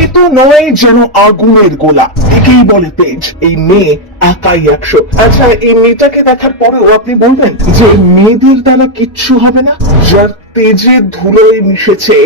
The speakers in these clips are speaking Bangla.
মেয়ে তো নয় যেন আগুনের গোলা। একেই বলে তেজ। এই মেয়ে একাই একশো। আচ্ছা এই মেয়েটাকে দেখার পরেও আপনি বলবেন যে মেয়েদের দ্বারা কিচ্ছু হবে না? যার তেজে ধুলোয় মিশেছে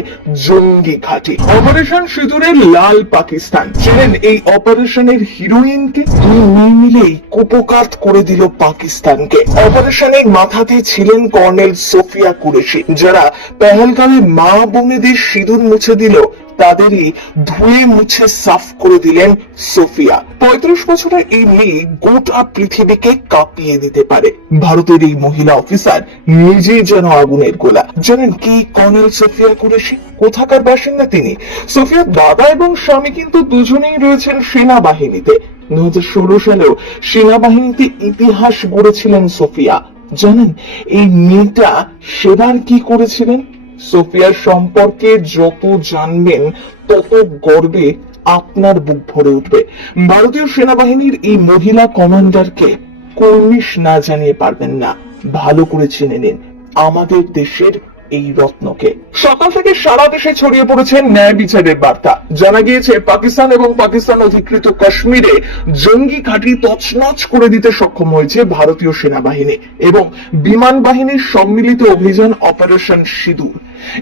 জঙ্গি ঘাঁটি। অপারেশন সিঁদুরের লাল পাকিস্তান। ছিলেন এই অপারেশনের হিরোইনকে? দুই মেয়ে মিলেই কুপকাত করে দিল পাকিস্তানকে। অপারেশনের মাথাতে ছিলেন কর্নেল সোফিয়া কুরেশি, যারা পেহেলগামে মা বোনেদের সিঁদুর মুছে দিল তাদেরই ধুয়ে মুছে সাফ করে দিলেন সোফিয়া। পঁয়ত্রিশ বছরের এই মেয়ে গোটা পৃথিবীকে কাঁপিয়ে দিতে পারে। ভারতের এই মহিলা অফিসার নিজেই যেন আগুনের গোলা। জানেন কি কর্নেল সোফিয়া কুরেশি? কোথাকার বাসিন্দা তিনি? সোফিয়ার দাদা এবং স্বামী কিন্তু দুজনেই রয়েছেন সেনাবাহিনীতে। দু হাজার ষোলো সালেও সেনাবাহিনীতে ইতিহাস গড়েছিলেন সোফিয়া। জানেন, এই মেয়েটা সেবার কি করেছিলেন? সোফিয়ার সম্পর্কে যত জানবেন, তত গর্বে আপনার বুক ভরে উঠবে। ভারতীয় সেনাবাহিনীর এই মহিলা কমান্ডারকে কর্নিশ না জানিয়ে পারবেন না। ভালো করে চিনে নিন, আমাদের দেশের এই রত্নকে। সকাল থেকে সারা দেশে ছড়িয়ে পড়েছে ন্যায় বিচারের বার্তা। জানা গিয়েছে, পাকিস্তান এবং পাকিস্তান অধিকৃত কাশ্মীরে জঙ্গি ঘাঁটি তছনছ করে দিতে সক্ষম হয়েছে ভারতীয় সেনাবাহিনী এবং বিমান বাহিনীর সম্মিলিত অভিযান অপারেশন সিঁদুর।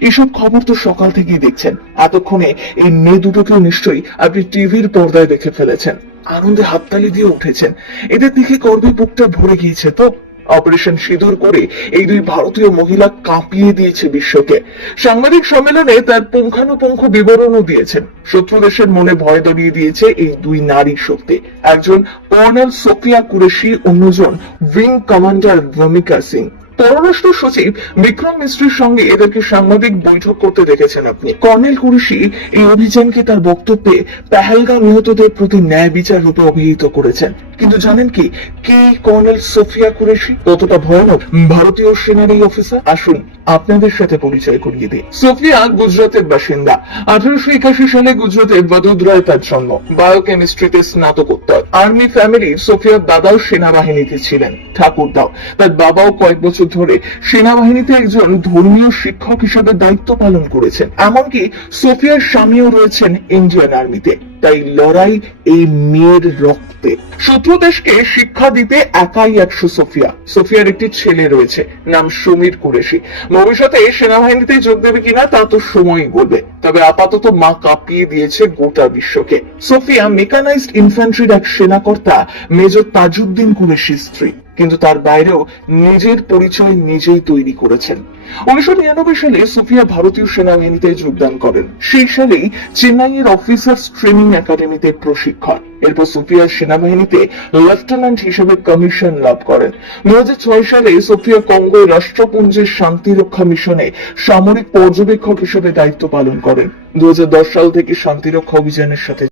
এসব খবর তো সকাল থেকেই দেখছেন। এতক্ষণে এই মেয়ে দুটোকেও নিশ্চয়ই আপনি টিভির পর্দায় দেখে ফেলেছেন। আনন্দে হাততালি দিয়ে উঠেছেন। এদের দিকে গর্বে বুকটা ভরে গিয়েছে তো? অপারেশন সিঁদুর করে এই দুই ভারতীয় মহিলা কাঁপিয়ে দিয়েছে বিশ্বকে। সাংবাদিক সম্মেলনে তার পুঙ্খানুপুঙ্খ বিবরণও দিয়েছেন। শত্রু দেশের মনে ভয় দাঁড়িয়ে দিয়েছে এই দুই নারী শক্তি। একজন কর্নেল সোফিয়া কুরেশি, অন্যজন উইং কমান্ডার ভূমিকা সিং। পররাষ্ট্র সচিব বিক্রম মিস্ত্রির সঙ্গে এদেরকে সাংবাদিক বৈঠক করতে দেখেছেন আপনি। কর্নেল কুরেশি এই অভিযানকে তার বক্তব্যে পেহেলগাম নিহতদের প্রতি ন্যায় বিচার রূপে অভিহিত করেছেন। কিন্তু জানেন কি, কে কর্নেল সোফিয়া কুরেশি? কতটা ভয়ানক? ভারতীয় সেনার অফিসার, আসুন আপনাদের সাথে পরিচয় করিয়ে দিই। সোফিয়া গুজরাটের বাসিন্দা। আঠারোশো একাশি সালে গুজরাটে বদোদরায় তার জন্ম। বায়োকেমিস্ট্রিতে স্নাতকোত্তর। আর্মি ফ্যামিলি সোফিয়ার দাদাও সেনাবাহিনীতে ছিলেন। ঠাকুরদাও। তার বাবাও কয়েক বছর ধরে সেনাবাহিনীতে একজন ধর্মীয় শিক্ষক হিসেবে দায়িত্ব পালন করেছেন। এমনকি সোফিয়ার স্বামীও রয়েছেন ইন্ডিয়ান আর্মিতে। তাই লড়াই এই মেয়ের রক্তে। শত্রু দেশকে শিক্ষা দিতে একাই একশো সোফিয়া। সোফিয়ার একটি ছেলে রয়েছে, নাম সমীর কুরেশি। ভবিষ্যতে সেনাবাহিনীতে যোগ দেবে কিনা তা তো সময়ই বলবে। তবে আপাতত মা কাঁপিয়ে দিয়েছে গোটা বিশ্বকে। সোফিয়া মেকানাইজড ইনফ্যান্ট্রির এক সেনাকর্তা, মেজর তাজউদ্দিন কুরেশির স্ত্রী। কিন্তু তার বাইরেও নিজের পরিচয় নিজেই তৈরি করেছেন। উনিশশো নিরানব্বই সালে সোফিয়া ভারতীয় সেনাবাহিনীতে যোগদান করেন। সেই সালেই চেন্নাইয়ের অফিসার্স ট্রেনিং একাডেমিতে প্রশিক্ষণ। এরপর সুফিয়া সেনাবাহিনীতে লেফটেন্যান্ট হিসেবে কমিশন লাভ করেন। দু ছয় সালে সুফিয়া কঙ্গোয় রাষ্ট্রপুঞ্জের শান্তিরক্ষা মিশনে সামরিক পর্যবেক্ষক হিসেবে দায়িত্ব পালন করেন। দু হাজার দশ সাল থেকে শান্তিরক্ষা অভিযানের সাথে